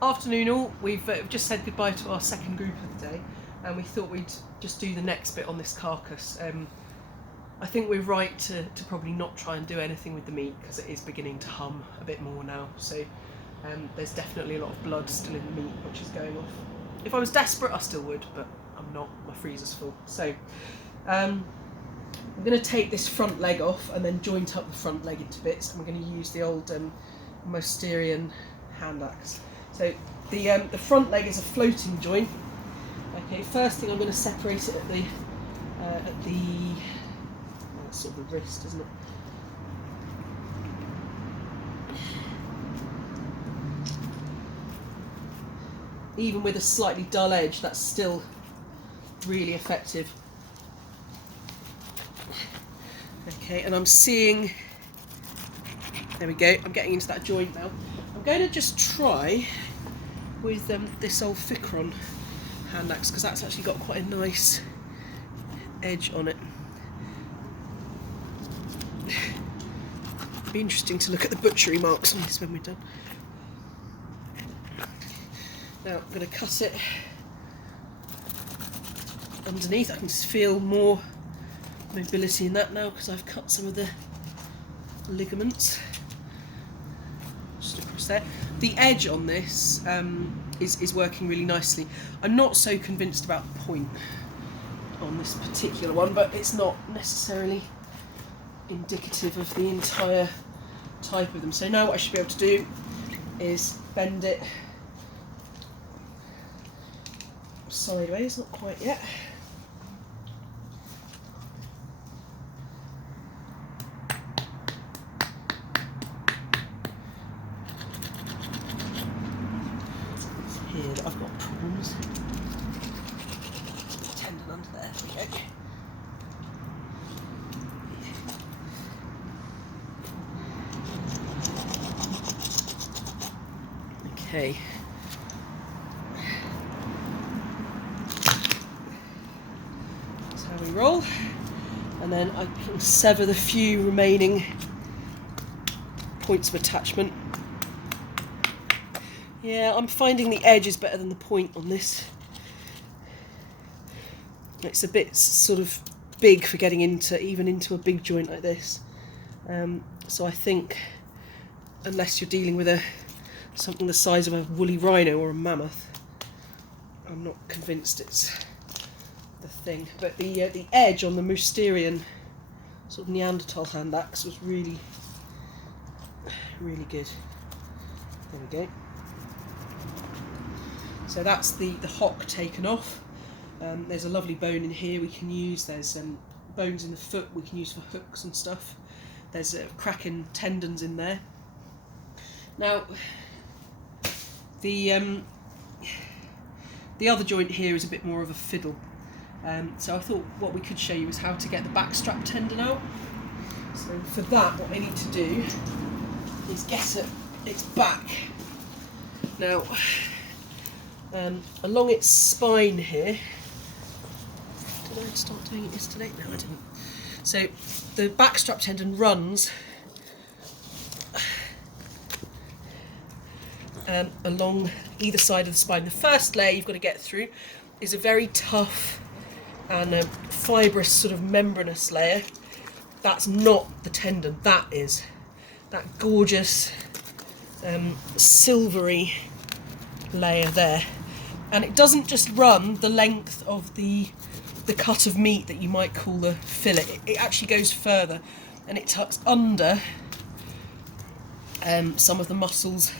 Afternoon all, we've just said goodbye to our second group of the day, and we thought we'd just do the next bit on this carcass. I think we're right to probably not try and do anything with the meat because it is beginning to hum a bit more now, so there's definitely a lot of blood still in the meat which is going off. If I was desperate I still would, but I'm not, my freezer's full. So I'm going to take this front leg off and then joint up the front leg into bits, and we're going to use the old Mousterian hand axe. So the front leg is a floating joint. Okay, first thing I'm going to separate it at the well, sort of the wrist, isn't it? Even with a slightly dull edge, that's still really effective. Okay, and I'm seeing, there we go, I'm getting into that joint now. I'm going to just try with this old Ficron hand axe, because that's actually got quite a nice edge on it. It'd be interesting to look at the butchery marks on this when we're done. Now I'm going to cut it underneath. I can just feel more mobility in that now because I've cut some of the ligaments just across there. The edge on this is working really nicely. I'm not so convinced about the point on this particular one, but it's not necessarily indicative of the entire type of them. So now what I should be able to do is bend it sideways, not quite yet. Here that I've got problems. Tendon under there, there we go. Okay. That's how we roll. And then I can sever the few remaining points of attachment. Yeah, I'm finding the edge is better than the point on this. It's a bit sort of big for getting even into a big joint like this. So I think, unless you're dealing with something the size of a woolly rhino or a mammoth, I'm not convinced it's the thing. But the edge on the Mousterian sort of neanderthal hand axe was really, really good. There we go. So that's the hock taken off. There's a lovely bone in here we can use. There's bones in the foot we can use for hooks and stuff. There's cracking tendons in there. Now, the other joint here is a bit more of a fiddle. So I thought what we could show you is how to get the backstrap tendon out. So for that, what I need to do is get its back. Now, along its spine here, did I start doing it yesterday? No, I didn't. So the backstrap tendon runs along either side of the spine. The first layer you've got to get through is a very tough and fibrous sort of membranous layer. That's not the tendon, that is that gorgeous silvery layer there. And it doesn't just run the length of the cut of meat that you might call the fillet. It actually goes further, and it tucks under some of the muscles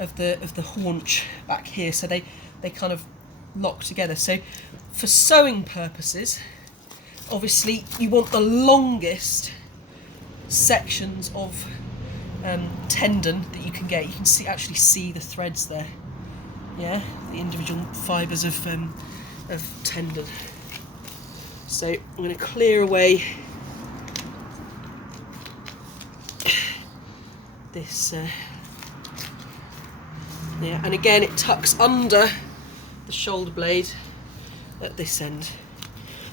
of the haunch back here, so they kind of lock together. So for sewing purposes, obviously you want the longest sections of tendon that you can get. You can actually see the threads there. Yeah, the individual fibres of tendon. So I'm going to clear away this. Yeah, and again it tucks under the shoulder blade at this end.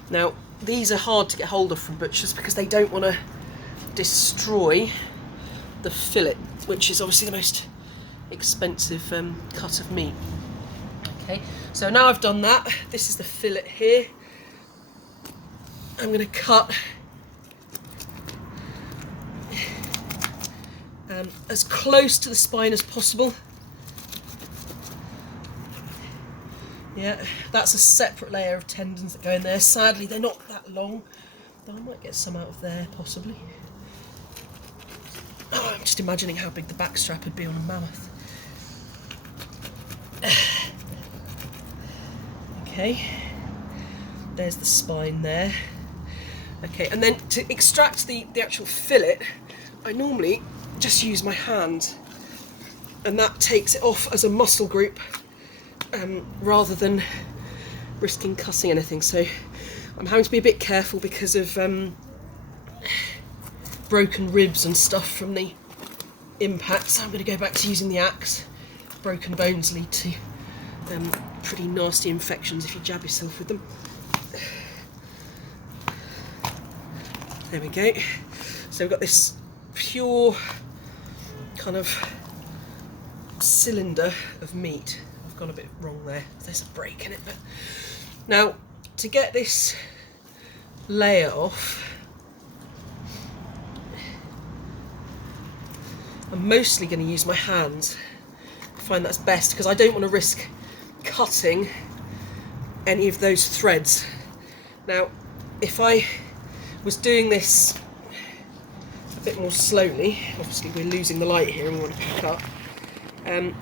Now these are hard to get hold of from butchers because they don't want to destroy the fillet, which is obviously the most expensive cut of meat. Okay, so now I've done that, this is the fillet here. I'm going to cut as close to the spine as possible. Yeah, that's a separate layer of tendons that go in there. Sadly, they're not that long, though I might get some out of there, possibly. Oh, I'm just imagining how big the back strap would be on a mammoth. Okay, there's the spine there. Okay, and then to extract the actual fillet, I normally just use my hand, and that takes it off as a muscle group rather than risking cutting anything. So I'm having to be a bit careful because of broken ribs and stuff from the impact. So I'm going to go back to using the axe. Broken bones lead to pretty nasty infections if you jab yourself with them. There we go. So we've got this pure kind of cylinder of meat. I've gone a bit wrong there. There's a break in it. But now, to get this layer off, I'm mostly going to use my hands. I find that's best because I don't want to risk cutting any of those threads. Now, if I was doing this a bit more slowly, obviously we're losing the light here and we want to pick up,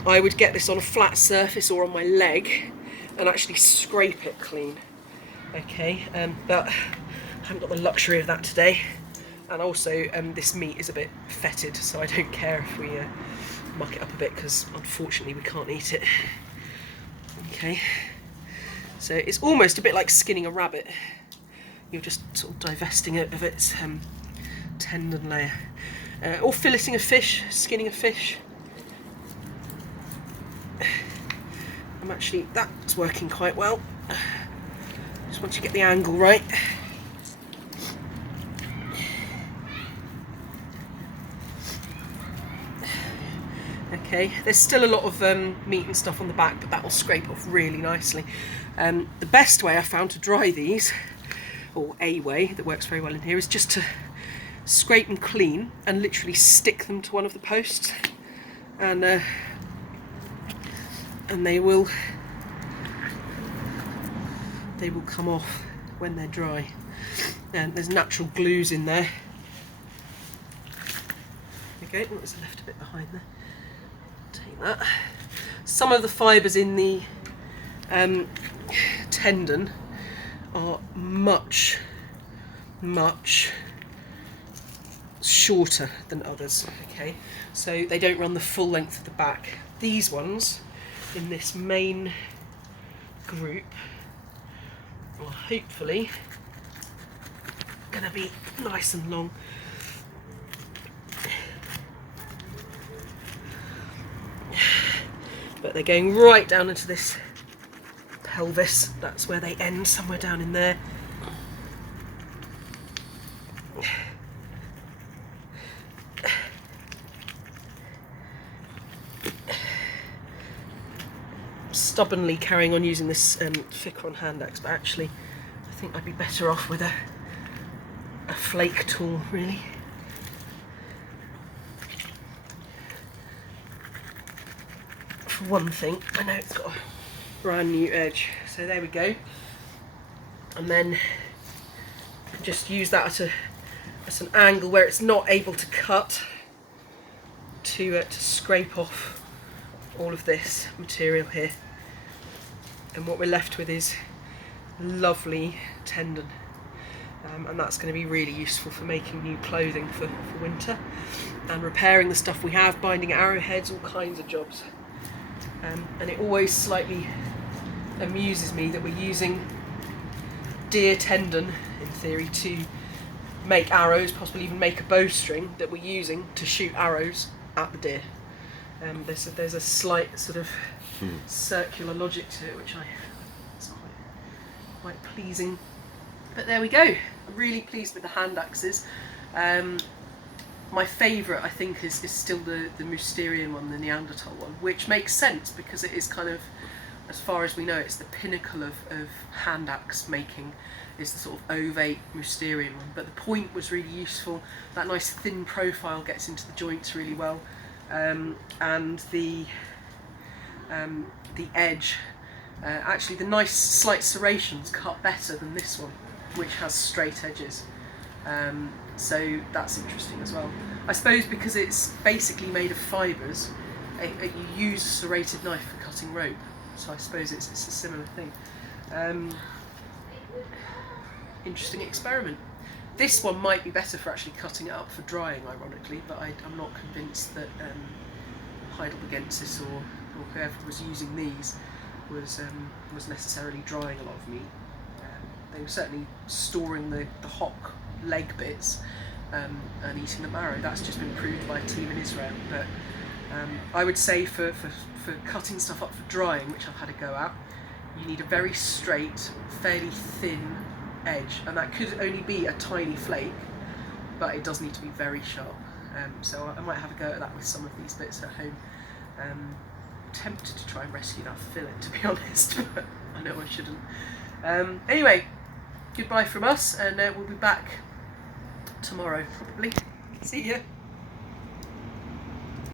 I would get this on a flat surface or on my leg and actually scrape it clean. Okay, but I haven't got the luxury of that today, and also this meat is a bit fetid, so I don't care if we muck it up a bit because unfortunately we can't eat it. Okay, so it's almost a bit like skinning a rabbit. You're just sort of divesting it of its tendon layer. Or filleting a fish, skinning a fish. That's working quite well. Just once you get the angle right. Okay, there's still a lot of meat and stuff on the back, but that will scrape off really nicely. The best way I found to dry these, or a way that works very well in here, is just to scrape them clean and literally stick them to one of the posts, and they will come off when they're dry. And there's natural glues in there. Okay, oh, there's left a bit behind there. Take that. Some of the fibres in the tendon are much shorter than others. Okay, so they don't run the full length of the back. These ones in this main group are hopefully going to be nice and long. But they're going right down into this pelvis. That's where they end, somewhere down in there. Stubbornly carrying on using this Ficron hand axe, but actually I think I'd be better off with a flake tool, really. For one thing, I know it's got a brand new edge, so there we go. And then just use that at an angle where it's not able to cut to scrape off all of this material here. And what we're left with is lovely tendon, and that's going to be really useful for making new clothing for winter and repairing the stuff we have, binding arrowheads, all kinds of jobs. And it always slightly amuses me that we're using deer tendon, in theory, to make arrows, possibly even make a bowstring that we're using to shoot arrows at the deer. There's a slight sort of circular logic to it, which it's quite pleasing. But there we go. I'm really pleased with the hand axes. My favourite, I think, is still the Mousterian one, the Neanderthal one, which makes sense because it is kind of, as far as we know, it's the pinnacle of hand axe making, is the sort of ovate Mousterian one. But the point was really useful. That nice thin profile gets into the joints really well, and the edge, actually the nice slight serrations cut better than this one, which has straight edges. So that's interesting as well. I suppose because it's basically made of fibres, you use a serrated knife for cutting rope, so I suppose it's a similar thing. Interesting experiment. This one might be better for actually cutting it up for drying, ironically, but I'm not convinced that Heidelbergensis or whoever was using these was necessarily drying a lot of meat. They were certainly storing the hock leg bits and eating the marrow. That's just been proved by a team in Israel. But I would say for cutting stuff up for drying, which I've had a go at, you need a very straight, fairly thin edge, and that could only be a tiny flake, but it does need to be very sharp. So I might have a go at that with some of these bits at home. Tempted to try and rescue that fillet, to be honest, but I know I shouldn't. Anyway, goodbye from us, and we'll be back tomorrow probably. See ya.